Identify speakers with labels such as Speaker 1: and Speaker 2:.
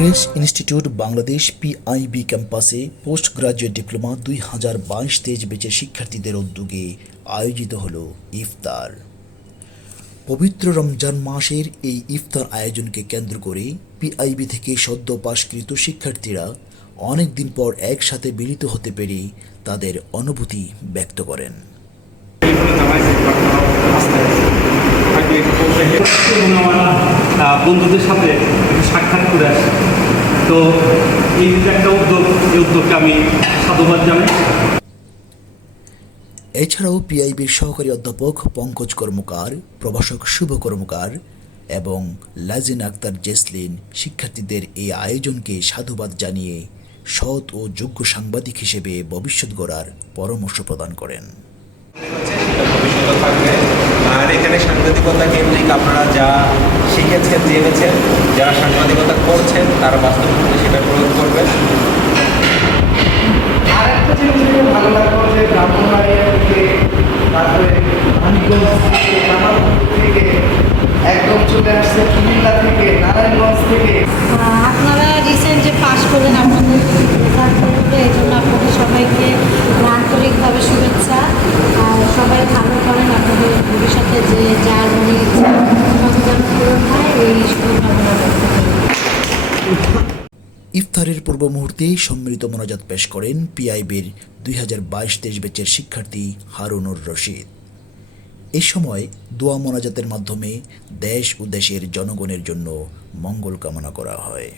Speaker 1: Progress institute Bangladesh PIB ক্যাম্পাসে post graduate diploma দুই হাজার বাইশ তেইশ বেচের শিক্ষার্থীদের উদ্যোগে আয়োজিত হল ইফতার। পবিত্র রমজান মাসের এই ইফতার আয়োজনকে কেন্দ্র করে পিআইবি থেকে সদ্য পাশকৃত শিক্ষার্থীরা অনেক দিন পর একসাথে মিলিত হতে পেরে তাদের অনুভূতি ব্যক্ত করেন।
Speaker 2: বন্ধুদের সাথে সাক্ষাৎ করে আসি। তো এই একটা উদ্যোগ, এই উদ্যোগকে আমি সাধুবাদ জানাই।
Speaker 1: এছাড়াও পিআইবির সহকারী অধ্যাপক, পঙ্কজ কর্মকার, প্রভাষক শুভ কর্মকার এবং লাজিন আক্তার জেসলিন শিক্ষার্থীদের এই আয়োজনকে সাধুবাদ জানিয়ে সৎ ও যোগ্য সাংবাদিক হিসেবে ভবিষ্যৎ গড়ার পরামর্শ প্রদান করেন।
Speaker 3: সাংবাদিকতা কেন্দ্রিক আপনারা যা শিখেছেন জেনেছেন যারা সাংবাদিকতা করছেন তারা বাস্তব জীবনে সেটা প্রয়োগ করবেন।
Speaker 4: আর একটা জিনিস যেটা ভালো লাগল যে ব্রাহ্মণবাড়িয়া থেকে তারপরে থেকে একদম চলে আসছে কুমিল্লা থেকে নারায়ণগঞ্জ থেকে।
Speaker 5: আপনারা রিসেন্ট যে পাশ করলেন আপনাদের রেজাল্ট বেরোবে এই জন্য আপনাদের সবাইকে আন্তরিকভাবে শুভেচ্ছা আর সবাই ভালো করেন আপনাদের ভবিষ্যতে যে যার মনে ইচ্ছা তত যেন পূরণ হয় এই শুভকামনা ব্যক্ত করি
Speaker 1: ইফতারের পূর্ব মুহূর্তে সম্মিলিত মোনাজাত পেশ করেন পিআইবির দুই হাজার বাইশ দেশ ব্যাচের শিক্ষার্থী হারুনুর রশিদ। এ সময় দোয়া মোনাজাতের মাধ্যমে দেশ ও দেশের জনগণের জন্য মঙ্গল কামনা করা হয়।